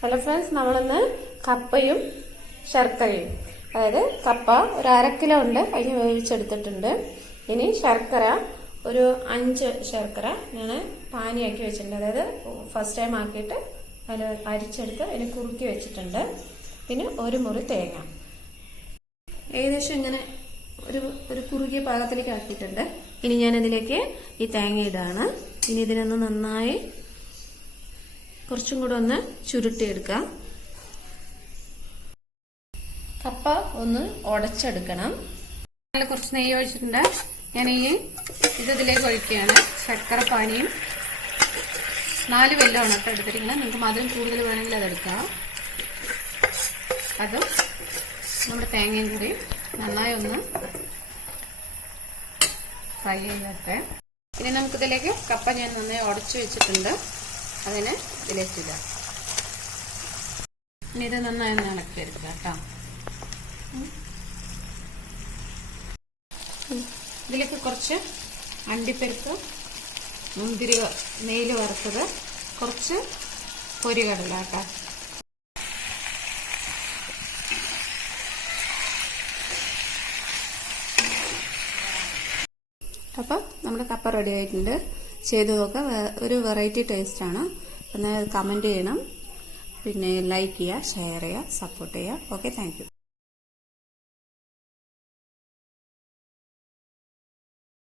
Hello friends, നമ്മളിന്ന് കപ്പയും ശർക്കരയും, അതായത് കപ്പ ഒരു 1/2 കിലോ ഉണ്ട്, അതിന് വേവിച്ചെടുത്തിട്ടുണ്ട്. ഇനി ശർക്കര ഒരു 5 ശർക്കര ഞാൻ പാനിയാക്കി വെച്ചിട്ടുണ്ട്, അതായത് ഫസ്റ്റ് ടൈം ആക്കിയിട്ട് അതിൽ അരിച്ചെടുത്ത് അതിന് കുറുക്കി വെച്ചിട്ടുണ്ട്. പിന്നെ ഒരു മുറി തേങ്ങ ഏകദേശം ഇങ്ങനെ ഒരു കുറുകിയ പാകത്തിലേക്ക് ആക്കിയിട്ടുണ്ട്. ഇനി ഞാൻ ഇതിലേക്ക് ഈ തേങ്ങ ഇടാണ്. ഇനി ഇതിനൊന്ന് നന്നായി കുറച്ചും കൂടെ ഒന്ന് ചുരുട്ടിയെടുക്കാം. കപ്പ ഒന്ന് ഉടച്ചെടുക്കണം. കുറച്ച് നെയ്യ് ഒഴിച്ചിട്ടുണ്ട്. ഞാൻ ഇതിലേക്ക് ഒഴിക്കുകയാണ്. ശർക്കര പാനിയും 4 വെല്ലമാണ് കേട്ടോ എടുത്തിരിക്കുന്നത്. നിങ്ങൾക്ക് മധുരം കൂടുതൽ വേണമെങ്കിൽ അതെടുക്കാം. അതും നമ്മുടെ തേങ്ങയും കൂടി നന്നായി ഒന്ന് ഫ്രൈ ചെയ്തിട്ട് ഇനി നമുക്കിതിലേക്ക് കപ്പ ഞാൻ നന്നായി ഉടച്ചു വെച്ചിട്ടുണ്ട്, അതിനെ ഇതിലേക്ക് ഇടാം. ഇനി ഇത് നന്നായി ഒന്ന് ഇളക്കിയെടുക്കുക കേട്ടോ. ഇതിലേക്ക് കുറച്ച് അണ്ടിപ്പരിപ്പ്, മുന്തിരി നെയ്യിൽ വറുത്തത്, കുറച്ച് പൊരികടല കേട്ടോ. അപ്പോൾ നമ്മുടെ കപ്പ റെഡി ആയിട്ടുണ്ട്. ചെയ്തു നോക്കാം. ഒരു വെറൈറ്റി ടേസ്റ്റാണ്. എന്നാൽ കമൻറ്റ് ചെയ്യണം, പിന്നെ ലൈക്ക് ചെയ്യുക, ഷെയർ ചെയ്യുക, സപ്പോർട്ട് ചെയ്യുക. Okay, thank you.